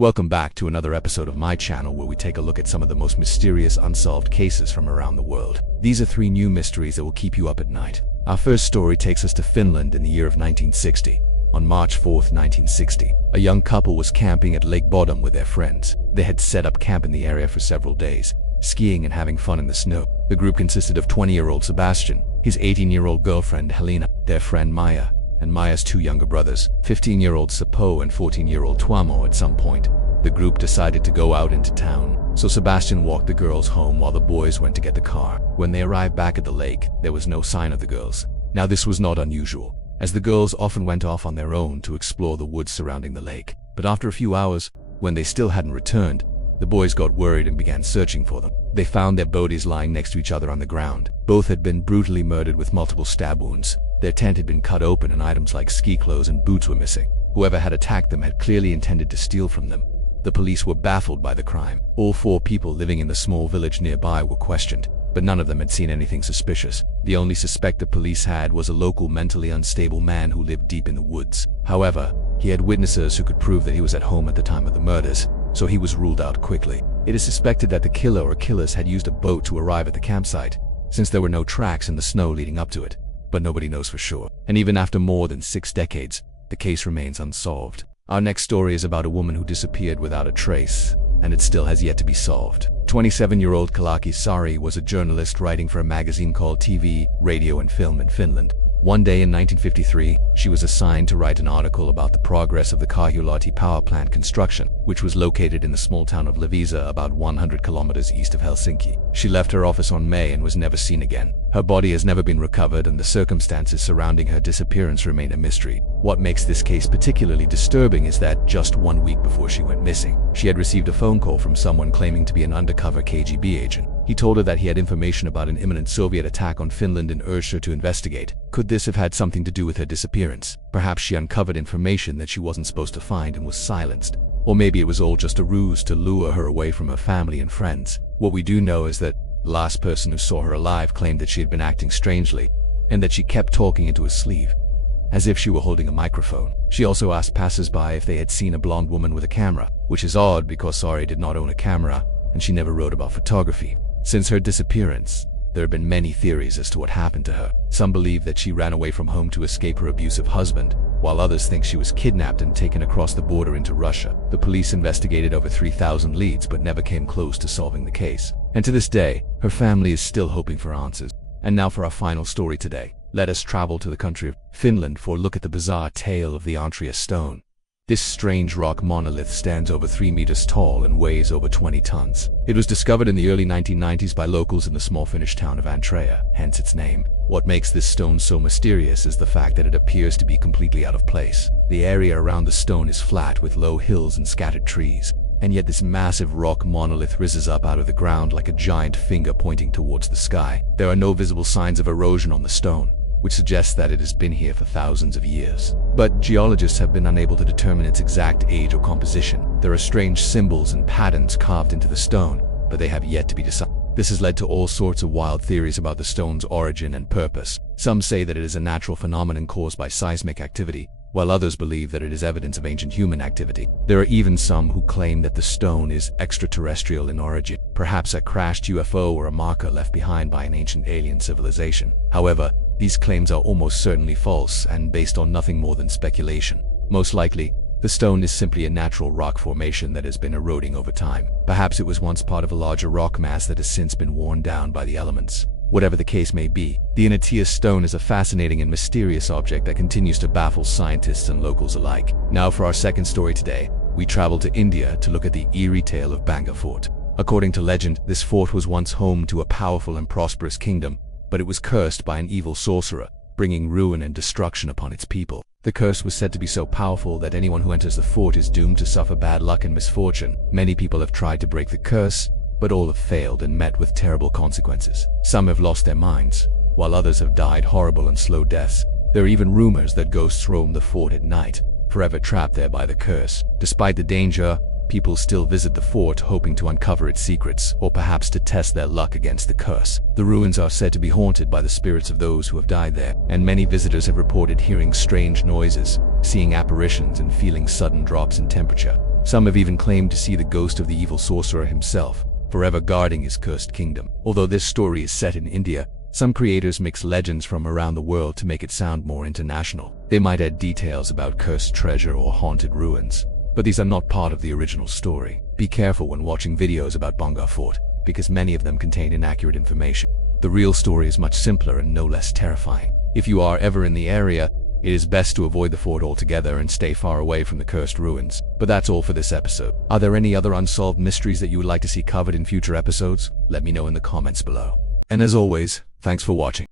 Welcome back to another episode of my channel where we take a look at some of the most mysterious unsolved cases from around the world. These are 3 new mysteries that will keep you up at night. Our first story takes us to Finland in the year of 1960. On March 4th, 1960, a young couple was camping at Lake Bodom with their friends. They had set up camp in the area for several days, skiing and having fun in the snow. The group consisted of 20-year-old Sebastian, his 18-year-old girlfriend Helena, their friend Maya, and Maya's 2 younger brothers, 15-year-old Sapo and 14-year-old Tuomo. At some point, the group decided to go out into town, so Sebastian walked the girls home while the boys went to get the car. When they arrived back at the lake, there was no sign of the girls. Now this was not unusual, as the girls often went off on their own to explore the woods surrounding the lake. But after a few hours, when they still hadn't returned, the boys got worried and began searching for them. They found their bodies lying next to each other on the ground. Both had been brutally murdered with multiple stab wounds. Their tent had been cut open and items like ski clothes and boots were missing. Whoever had attacked them had clearly intended to steal from them. The police were baffled by the crime. All 4 people living in the small village nearby were questioned, but none of them had seen anything suspicious. The only suspect the police had was a local mentally unstable man who lived deep in the woods. However, he had witnesses who could prove that he was at home at the time of the murders, so he was ruled out quickly. It is suspected that the killer or killers had used a boat to arrive at the campsite, since there were no tracks in the snow leading up to it. But nobody knows for sure. And even after more than 6 decades, the case remains unsolved. Our next story is about a woman who disappeared without a trace, and it still has yet to be solved. 27-year-old Kyllikki Saari was a journalist writing for a magazine called TV, Radio and Film in Finland. One day in 1953, she was assigned to write an article about the progress of the Kyllikki power plant construction, which was located in the small town of Leviisa, about 100 kilometers east of Helsinki. She left her office on May and was never seen again. Her body has never been recovered, and the circumstances surrounding her disappearance remain a mystery. What makes this case particularly disturbing is that just 1 week before she went missing, she had received a phone call from someone claiming to be an undercover KGB agent. He told her that he had information about an imminent Soviet attack on Finland and urged her to investigate. Could this have had something to do with her disappearance? Perhaps she uncovered information that she wasn't supposed to find and was silenced. Or maybe it was all just a ruse to lure her away from her family and friends. What we do know is that the last person who saw her alive claimed that she had been acting strangely, and that she kept talking into a sleeve, as if she were holding a microphone. She also asked passers-by if they had seen a blonde woman with a camera, which is odd because Saari did not own a camera, and she never wrote about photography. Since her disappearance, there have been many theories as to what happened to her. Some believe that she ran away from home to escape her abusive husband, while others think she was kidnapped and taken across the border into Russia. The police investigated over 3,000 leads but never came close to solving the case. And to this day, her family is still hoping for answers. And now for our final story today. Let us travel to the country of Finland for a look at the bizarre tale of the Antrea stone. This strange rock monolith stands over 3 meters tall and weighs over 20 tons. It was discovered in the early 1990s by locals in the small Finnish town of Antrea, hence its name. What makes this stone so mysterious is the fact that it appears to be completely out of place. The area around the stone is flat with low hills and scattered trees, and yet this massive rock monolith rises up out of the ground like a giant finger pointing towards the sky. There are no visible signs of erosion on the stone, which suggests that it has been here for thousands of years. But geologists have been unable to determine its exact age or composition. There are strange symbols and patterns carved into the stone, but they have yet to be decided. This has led to all sorts of wild theories about the stone's origin and purpose. Some say that it is a natural phenomenon caused by seismic activity, while others believe that it is evidence of ancient human activity. There are even some who claim that the stone is extraterrestrial in origin, perhaps a crashed UFO or a marker left behind by an ancient alien civilization. However, these claims are almost certainly false and based on nothing more than speculation. Most likely, the stone is simply a natural rock formation that has been eroding over time. Perhaps it was once part of a larger rock mass that has since been worn down by the elements. Whatever the case may be, the Antrea stone is a fascinating and mysterious object that continues to baffle scientists and locals alike. Now for our second story today, we travel to India to look at the eerie tale of Banga Fort. According to legend, this fort was once home to a powerful and prosperous kingdom, but it was cursed by an evil sorcerer, bringing ruin and destruction upon its people. The curse was said to be so powerful that anyone who enters the fort is doomed to suffer bad luck and misfortune. Many people have tried to break the curse, but all have failed and met with terrible consequences. Some have lost their minds, while others have died horrible and slow deaths. There are even rumors that ghosts roam the fort at night, forever trapped there by the curse. Despite the danger, people still visit the fort hoping to uncover its secrets, or perhaps to test their luck against the curse. The ruins are said to be haunted by the spirits of those who have died there, and many visitors have reported hearing strange noises, seeing apparitions and feeling sudden drops in temperature. Some have even claimed to see the ghost of the evil sorcerer himself, forever guarding his cursed kingdom. Although this story is set in India, some creators mix legends from around the world to make it sound more international. They might add details about cursed treasure or haunted ruins, but these are not part of the original story. Be careful when watching videos about Bonga Fort, because many of them contain inaccurate information. The real story is much simpler and no less terrifying. If you are ever in the area, it is best to avoid the fort altogether and stay far away from the cursed ruins. But that's all for this episode. Are there any other unsolved mysteries that you would like to see covered in future episodes? Let me know in the comments below. And as always, thanks for watching.